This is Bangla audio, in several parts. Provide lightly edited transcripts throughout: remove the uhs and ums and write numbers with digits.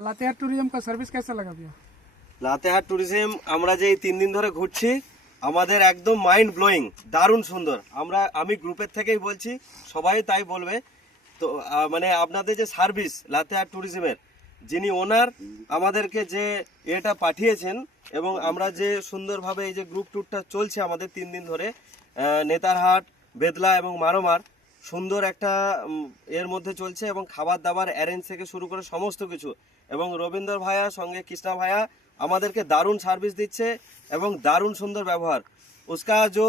लातेहार टूरिज्म का सर्विस कैसा लगा भैया? লাতেহার ট্যুরিজম আমরা যে এই 3 দিন ধরে ঘুরছি আমাদের একদম মাইন্ড ব্লোয়িং, দারুণ সুন্দর। আমি গ্রুপের থেকেই বলছি, সবাই তাই বলবে। তো মানে আপনাদের যে সার্ভিস লাতেহার ট্যুরিজমের যিনি ওনার আমাদেরকে যে এটা পাঠিয়েছেন এবং আমরা যে সুন্দরভাবে এই যে গ্রুপ ট্যুরটা চলছে আমাদের 3 দিন ধরে নেতারহাট, বেদলা এবং মারোমার সুন্দর একটা এর মধ্যে চলছে এবং খাবার দাবার অ্যারেঞ্জ থেকে শুরু করে সমস্ত কিছু, এবং রবীন্দ্র ভাইয়া সঙ্গে কৃষ্ণা ভাইয়া আমাদেরকে দারুণ সার্ভিস দিচ্ছে এবং দারুণ সুন্দর ব্যবহার। उसका जो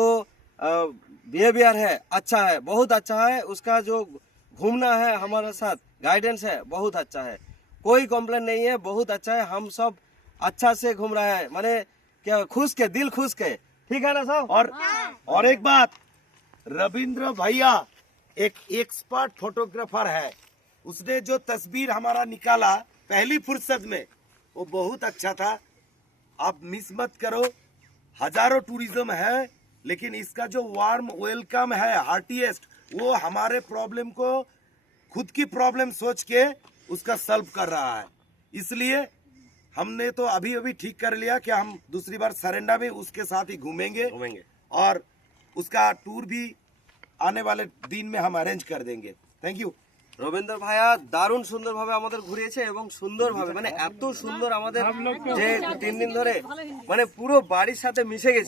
बिहेवियर है अच्छा है, बहुत अच्छा है। उसका जो घूमना है हमारे साथ गाइडेंस है बहुत अच्छा है, कोई कंप्लेन नहीं है, बहुत अच्छा है। हम सब अच्छा से घूम रहे हैं, माने क्या खुश के दिल खुश के, ठीक है ना सब। और एक बात, रविंद्र भैया एक एक्सपर्ट फोटोग्राफर है। उसने जो तस्वीर हमारा निकाला पहली फुर्सत में वो बहुत अच्छा था। आप मिस मत करो। हजारों टूरिज्म है लेकिन इसका जो वार्म वेलकम है, हार्टीएस्ट, वो हमारे प्रॉब्लम को खुद की प्रॉब्लम सोच के उसका सॉल्व कर रहा है। इसलिए हमने तो अभी अभी ठीक कर लिया कि हम दूसरी बार सरेंडा में उसके साथ ही घूमेंगे और उसका टूर भी आने वाले दिन में हम अरेंज कर देंगे। Thank you. রবীন্দ্র ভাইয়া দারুণ সুন্দরভাবে আমাদের ঘুরিয়েছে এবং সুন্দরভাবে মানে এত সুন্দর আমাদের যে 3 দিন ধরে মানে পুরো বাড়ির সাথে মিশে গেছি।